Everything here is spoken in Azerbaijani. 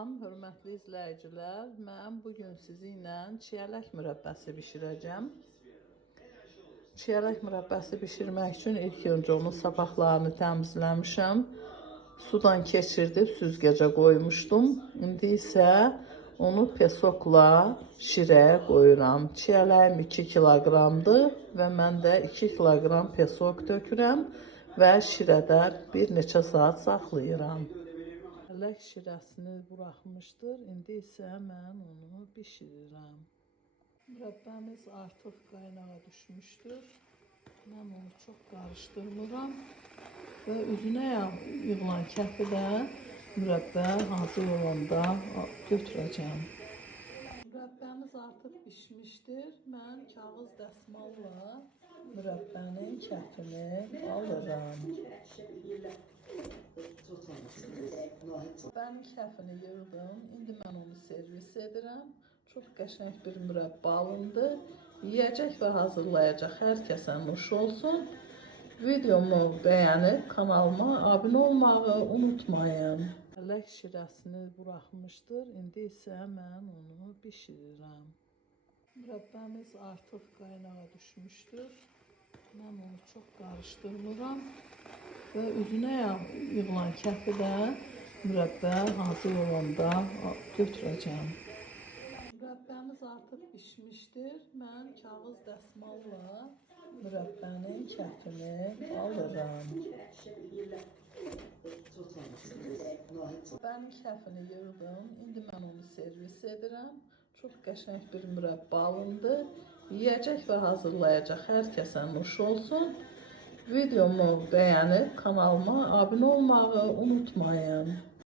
Salam, hörmətli izləyicilər. Mən bugün sizinlə çiyələk mürəbbəsi bişirəcəm. Çiyələk mürəbbəsi bişirmək üçün ilk öncə onun sapaqlarını təmizləmişəm. Sudan keçirdib süzgəcə qoymuşdum. İndi isə onu pesokla şirəyə qoyuram. Çiyələyim 2 kiloqramdır və mən də 2 kiloqram pesok tökürəm və şirədə bir neçə saat saxlayıram. Çiyələk şirəsini buraxmışdır. İndi isə mən onu bişirirəm. Mürəbbəmiz artıq qaynağa düşmüşdür. Mən onu çox qarışdırmıram və üzünə yığılan kəfi də mürəbbə hazır olanda götürəcəm. Mürəbbəmiz artıq bişmişdir. Mən kağız dəsmalla mürəbbənin kəfini alıram. Mürəbbənin kəfini yığdım. İndi mən onu servis edirəm. Çox qəşəng bir mürəbbə alındı. Yiyəcək və hazırlayacaq hər kəsə nuş olsun. Videomu bəyənib kanalıma abunə olmağı unutmayın. Çiyələk şirəsini buraxmışdır. İndi isə mən onu bişirirəm. Mürəbbəmiz artıq qaynağa düşmüşdür. Mən onu çox qarışdırmıram və üzünə yığılan kəfi də mürəbbə hazır olanda götürəcəm. Mürəbbəmiz artıq bişmişdir. Mən kağız dəsmalla mürəbbənin kəfini alıram. Mürəbbənin kəfini yığdım. İndi mən onu servis edirəm. Çox qəşəng bir mürəbbə alındı. Yiyəcək və hazırlayacaq hər kəsə nuş olsun. Videomu bəyənib kanalıma abunə olmağı unutmayın.